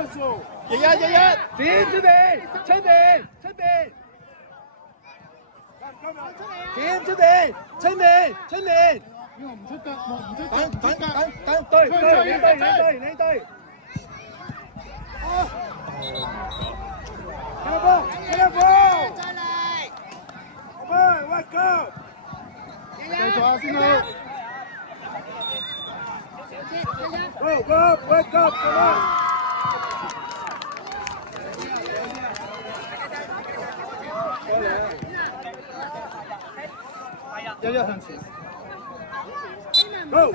日日，點出邊，出邊，出邊，點出邊，出邊，出邊。呢個唔出格，唔出格，等，對，你對。再嚟。喂，go！繼續啊，先啦。Wake up, come on！ 一向前。Go！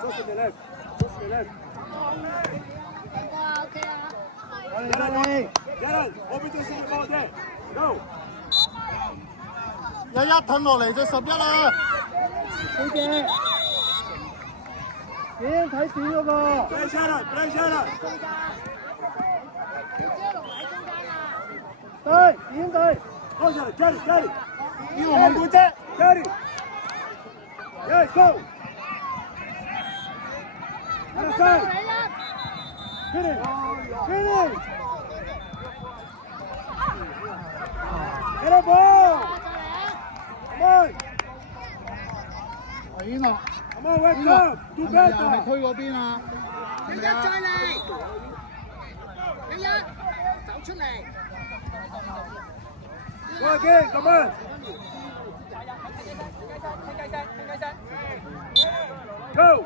Just a minute。Open this in the ball there. Go！ 一褪落嚟就11啦。好嘅。點睇點嗰個 ？Play shot！對，點對？開上嚟 ，Jerry！ 呢個問背啫 ，Jerry！Yes go！ Other side！Finish！ Get a ball！ Come on！ 係呢 Come on wake up！Do 係 better！ 推嗰邊啊？日再嚟。日走出嚟。Go again！Come on！ Go！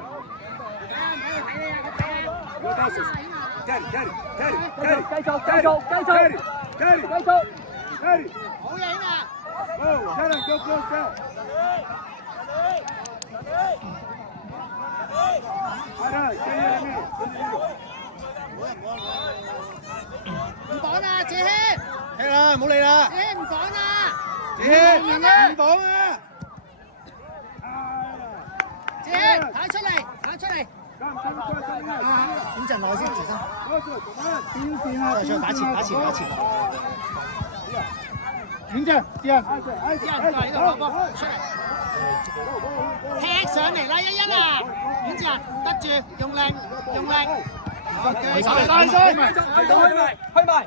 Carry！ 好嘢啊！ Go close down！ 唔講啦，謝希。聽啦，唔好理啦。謝希唔講啦。謝希，唔講啊！謝希，跑出嚟。點陣耐先，陳生。邊線啊？再打前。遠隻，知啊？呢個波出嚟。踢上嚟啦，一啊！遠隻得住，用力。大聲！開埋！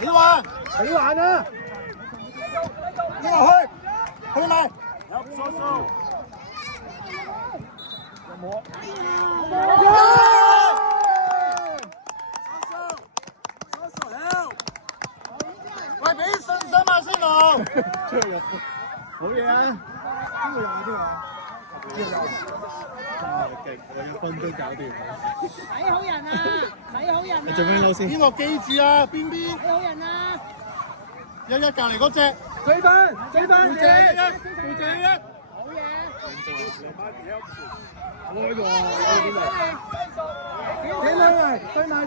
你玩啊！呢個去埋！喂，俾信心啊，先龍！好嘢啊！邊個入去啊？真係勁，我1分鐘搞掂。睇好人啊！你做緊先？邊個記住啊？邊？睇好人啊！隔離嗰隻。追分！負責一。好嘢！對埋！對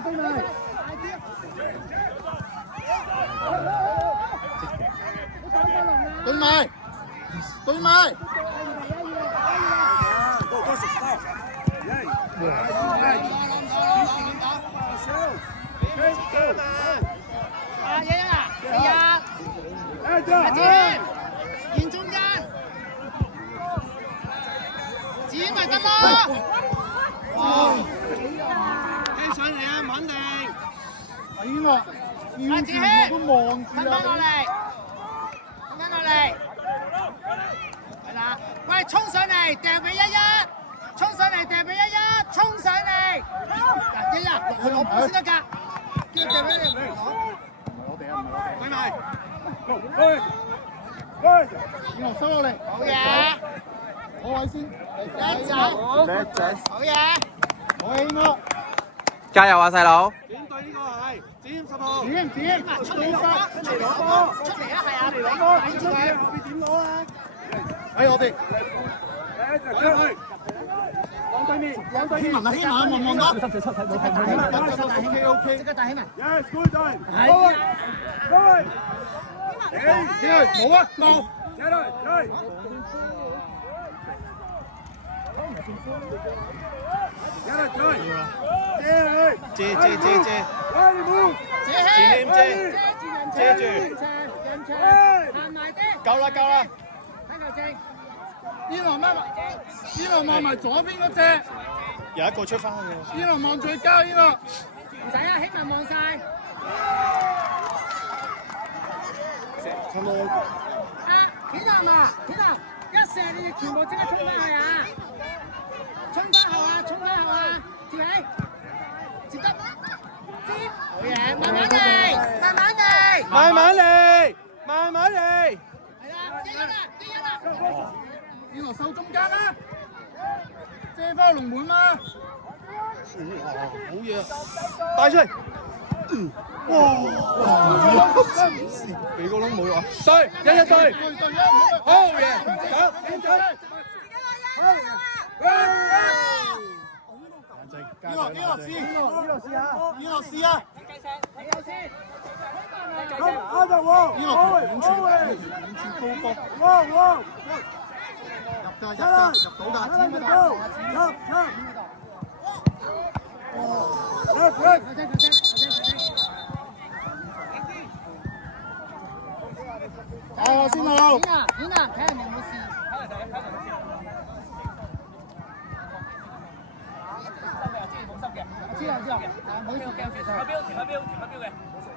埋！沿中間，指咪得咯。聽上嚟啊，穩定。係喎，完全都望住吞翻落嚟，係啦。喂，衝上嚟，掟俾11，衝上嚟，衝上嚟。嗱，11落去攞波先得㗎，跟住掟俾11攞。喂埋。收落嚟，好嘢，我位先，叻仔，好嘢，我起我，加油啊，細佬！點對呢個係？指10號。出嚟攞波，出嚟啊，係啊，嚟攞波，出嚟，後邊點攞啊？喺我哋，往對面，希文啊，望到，OK， 即刻帶起埋。Yes, good done. Good. 冇啊，冇。借，行埋啲，夠啦，睇球證。伊朗望埋左邊嗰隻，有一個出翻去。伊朗望最交呢個。唔使啊，希文望晒。差唔多。田南啊，田南，一射你哋全部即刻衝翻去啊！衝翻後啊，衝翻後啊，跳起，接得，接，好嘢，慢慢嚟，慢慢嚟，慢慢嚟，慢慢嚟。係啦，一啦，一啦。伊朗收中間啦，遮翻龍門嘛。好嘢，帶出嚟。哇！幾個窿冇啊？對，一對。好嘢，走，伊朗試啊！你有先，阿就我，伊朗完全高波。入到㗎，打我先好。田南，睇下你有冇事。知道，冇事。